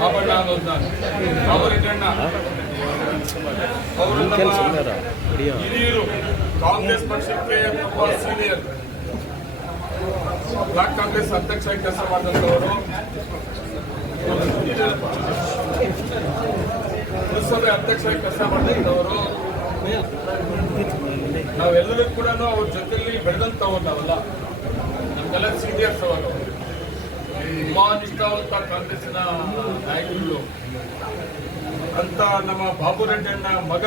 ಬಾಬಣ್ಣ ಅನ್ನೋದು ನಾನು ಬಾಬರೆಡ್ಡಣ್ಣ ಅವರು ಹಿರಿಯರು, ಕಾಂಗ್ರೆಸ್ ಪಕ್ಷಕ್ಕೆ ತುಂಬ ಸೀನಿಯರ್, ಬ್ಲಾಕ್ ಕಾಂಗ್ರೆಸ್ ಅಧ್ಯಕ್ಷರಾಗಿ ಕೆಲಸ ಮಾಡಿದಂಥವರು, ಪುರಸಭೆ ಅಧ್ಯಕ್ಷರಾಗಿ ಕೆಲಸ ಮಾಡಿದಂಥವರು. ನಾವೆಲ್ಲರೂ ಕೂಡ ಅವ್ರ ಜೊತೆಯಲ್ಲಿ ಬೆಳೆದಂಥವ್ರು ನಾವೆಲ್ಲ, ನಮ್ಗೆಲ್ಲ ಸೀನಿಯರ್ಸ್ ಅವರು, ತುಂಬಾ ನಿಷ್ಠಾವಂತ ಕಾಂಗ್ರೆಸ್ಸಿನ ನಾಯಕರು ಅಂತ. ನಮ್ಮ ಬಾಬುರೆಡ್ಡಣ್ಣ ಮಗ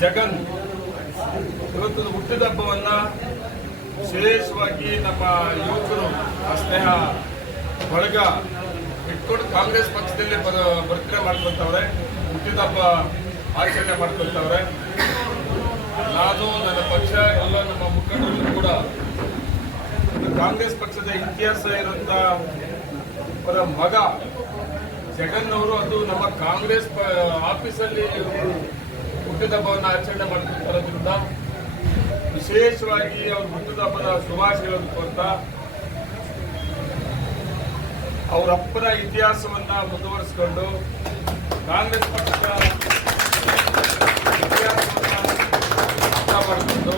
ಜಗನ್ ಇವತ್ತು ಹುಟ್ಟಿದ ಹಬ್ಬವನ್ನ ವಿಶೇಷವಾಗಿ ನಮ್ಮ ಯುವಕರು ಆ ಸ್ನೇಹ ಬಳಗ ಇಟ್ಕೊಂಡು ಕಾಂಗ್ರೆಸ್ ಪಕ್ಷದಲ್ಲಿ ಬರ್ತ್ಡೇ ಮಾಡ್ಕೊಳ್ತಾವ್ರೆ, ಹುಟ್ಟಿದ ಹಬ್ಬ ಆಚರಣೆ ಮಾಡ್ಕೊಳ್ತಾವ್ರೆ. ನಾನು, ನನ್ನ ಪಕ್ಷ, ಎಲ್ಲ ನಮ್ಮ ಮುಖಂಡರು ಕೂಡ ಕಾಂಗ್ರೆಸ್ ಪಕ್ಷದ ಇತಿಹಾಸ ಇರುವಂತ ಅವರ ಮಗ ಜಗನ್ ಅವರು, ಅದು ನಮ್ಮ ಕಾಂಗ್ರೆಸ್ ಆಫೀಸಲ್ಲಿ ಹುಟ್ಟಿದ ಹಬ್ಬವನ್ನು ಆಚರಣೆ ಮಾಡ್ತಿರೋದ್ರಿಂದ ವಿಶೇಷವಾಗಿ ಅವ್ರ ಹುಟ್ಟಿದ ಹಬ್ಬದ ಶುಭಾಶಯಗಳನ್ನು ಅಂತ ಅವರಪ್ಪನ ಇತಿಹಾಸವನ್ನ ಮುಂದುವರಿಸಿಕೊಂಡು ಕಾಂಗ್ರೆಸ್ ಪಕ್ಷದ ಇತಿಹಾಸವನ್ನ ಅರ್ಥ ಮಾಡಿಕೊಂಡು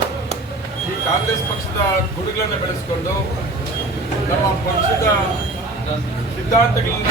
ಈ ಕಾಂಗ್ರೆಸ್ ಪಕ್ಷದ ಗುರುಗಳನ್ನು ಬೆಳೆಸಿಕೊಂಡು ನಮ್ಮ ಪಕ್ಷದ ಸಿದ್ಧಾಂತಗಳನ್ನ